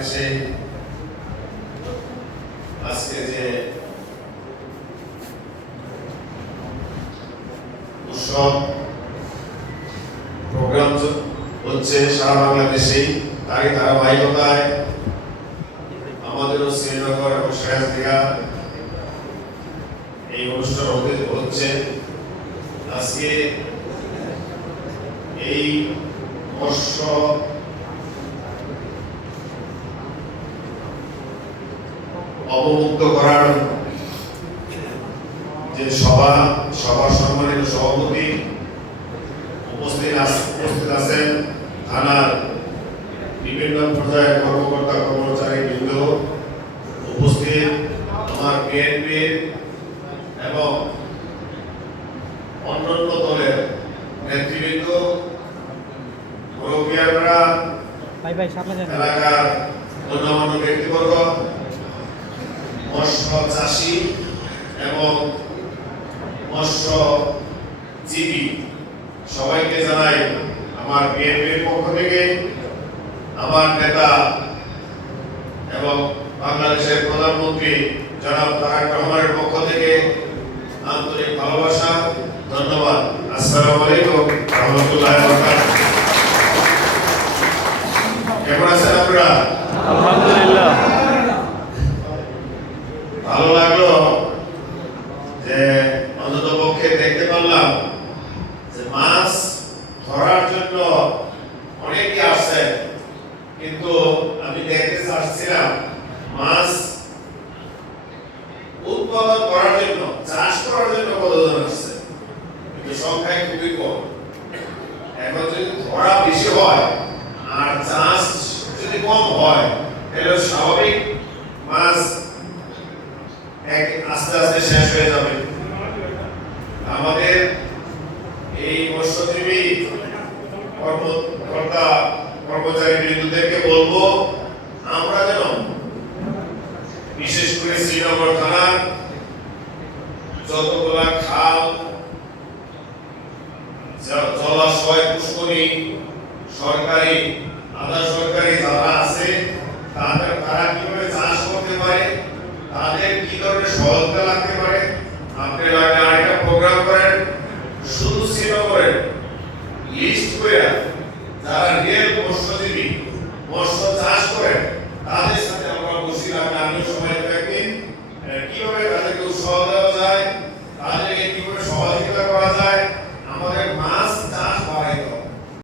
বাংলাদেশে আজকে যে উৎসব প্রোগ্রাম হচ্ছে সারা বাংলাদেশেই, তারই ধারাবাহিকতায় আমাদেরও শ্রীনগর এবং সিরাজদিঘা এই অনুষ্ঠান হচ্ছে। আজকে এই মৎস্য অবমুক্ত করার যে সবার সম্মানিত সভাপতি উপস্থিত আছেন, থানার বিভিন্ন পর্যায়ের কর্মকর্তা কর্মচারী বৃন্দ উপস্থিত, আমার বিএনপির এবং অন্যান্য দলের নেতৃবৃন্দ, মুরব্বিয়ানরা, এলাকার গণ্যমান্য ব্যক্তিবর্গ, মৎস্য চাষী এবং মৎস্যজীবী সবাইকে জানাই আমার বিএনপির পক্ষ থেকে, আমার নেতা এবং বাংলাদেশের প্রধানমন্ত্রী জনাব তারেক রহমানের পক্ষ থেকে আন্তরিক ভালোবাসা, ধন্যবাদ। আসসালামু আলাইকুম ওয়া রাহমাতুল্লাহি ওয়া বারাকাতুহু। কেমন আছেন আপনারা? আলহামদুলিল্লাহ। ভালো লাগলো যে অন্তত পক্ষে দেখতে পারলাম যে মাছ ধরার জন্য অনেকে আসছে, কিন্তু আমি দেখতে চাচ্ছিলাম মাছ উৎপাদন করার জন্য, চাষ করার জন্য কতজন আসছে, কিন্তু সংখ্যায় খুবই কম। এখন যদি ধরা বেশি হয় আর চাষ যদি কম হয়, তাহলে স্বাভাবিক মাছ আস্তে আস্তে শেষ হয়ে যাবে। আমাদের এই মৎস্যজীবী কর্মকর্তা কর্মচারী বৃন্দদেরকে বলবো, আমরা যেন বিশেষ করে শ্রীনগর থানার যতগুলা খাল, জলাশয়, পুষ্করী, সরকারি আধা সরকারি যারা আছে, তারা কিভাবে চাষ করতে পারে, তাদের কি ধরনের সহায়তা লাগতে পারে, আপনি এলাকায় আরেকটা প্রোগ্রাম করেন, শুধু শ্রীনগরের লিস্ট করে যারা রিয়েল মৎস্যজীবী মৎস্য চাষ করেন তাদের